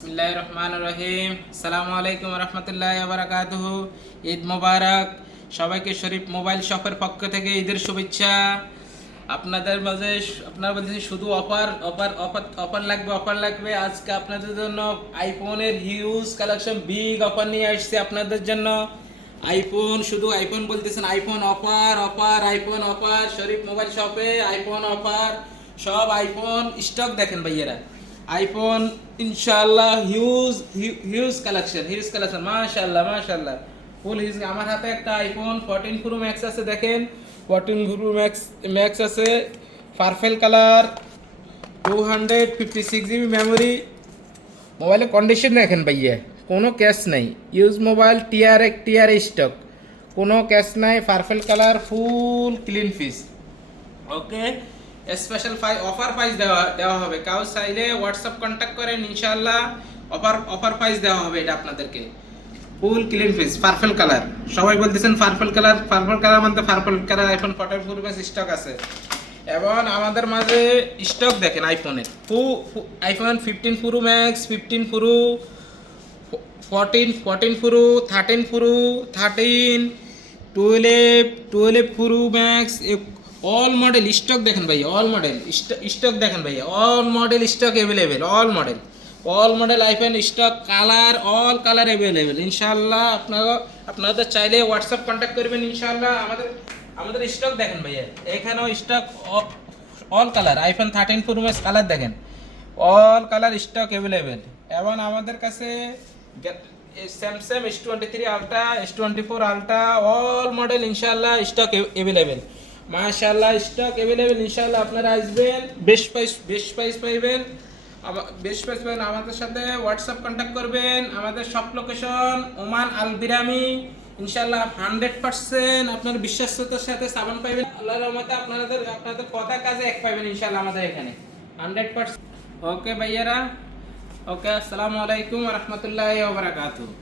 বিসমিল্লাহিররহমানিররহিম। আসসালামু আলাইকুম ওয়া রাহমাতুল্লাহি ওয়া বারাকাতুহু। ঈদ মোবারক। সবাইকে শরীফ মোবাইল শপের পক্ষ থেকে ঈদের শুভেচ্ছা। আপনাদের মাঝে আপনারা বলতেছেন শুধু অফার অফার অফার অফার লাগবে অফার লাগবে। আজকে আপনাদের জন্য আইফোনের হিউজ কালেকশন বিগ অফার নিয়ে আসছে আপনাদের জন্য। আইফোন শুধু আইফোন বলতেছেন, iPhone offer offer iPhone offer. Sharif mobile শপে আইফোন অফার, সব আইফোন স্টক দেখেন ভাইয়েরা। আইফোন ইনশাআল্লাহ হিউজ হিউজ কালেকশন মাশাআল্লাহ মাশাআল্লাহ ফুল হিউজ। আমার হাতে একটা আইফোন 14 প্রো ম্যাক্স আছে, দেখেন 14 প্রো ম্যাক্স ম্যাক্স আছে, পার্পল কালার, 256 জিবি মেমোরি। মোবাইলের কন্ডিশন দেখেন ভাইয়া, কোনো ক্যাশ নাই। ইউজ মোবাইল টিআর স্টক, কোনো ক্যাশ নাই। পার্পল কালার, ফুল ক্লিন পিস। ওকে, স্পেশাল অফার প্রাইস দেওয়া হবে। কাউ চাইলে হোয়াটসঅ্যাপ কন্ট্যাক্ট করেন, ইনশাআল্লাহ অফার প্রাইস দেওয়া হবে এটা আপনাদেরকে। ফুল ক্লিন ফেস, পার্পল কালার। সবাই বলতেছেন পার্পল কালার মানে purple colour iPhone 14 pro max stock আছে। এবং আমাদের মাঝে স্টক দেখেন আইফোনের, iPhone 15 pro max, 15 pro, 14 pro, 13 pro, 13, 12 pro max, all model stock দেখেন ভাই। অল মডেল স্টক দেখেন ভাই। All model stock available. All model iPhone stock, colour, all colour available. ইনশাআল্লাহ আপনারা চাইলে হোয়াটসঅ্যাপ কন্ট্যাক্ট করবেন। ইনশাআল্লাহ আমাদের স্টক দেখেন ভাইয়া, এখানেও stock all colour. IPhone 13 pro max colour দেখেন, অল কালার স্টক অ্যাভেলেবেল। এবং আমাদের কাছে Samsung S23 ultra, S24 ultra, all model ইনশাআল্লাহ স্টক অ্যাভেলেবেল। মাশাআল্লাহ স্টক অ্যাভেলেবেল। ইনশাআল্লাহ আপনারা আসবেন, বেস্ট প্রাইস পাইবেন। আমাদের সাথে হোয়াটসঅ্যাপ কন্ট্যাক্ট করবেন। আমাদের সব লোকেশন ওমান আল বিরামি। ইনশাআল্লাহ 100% আপনার বিশ্বাসতার সাথে সাবান পাইবেন। আল্লাহর রহমতে আপনাদের কথা কাজে এক পাইবেন ইনশাআল্লাহ আমাদের এখানে 100%। ওকে ভাইয়ারা, ওকে, আসসালামু আলাইকুম ওয়া রাহমাতুল্লাহি ওয়া বারাকাতুহু।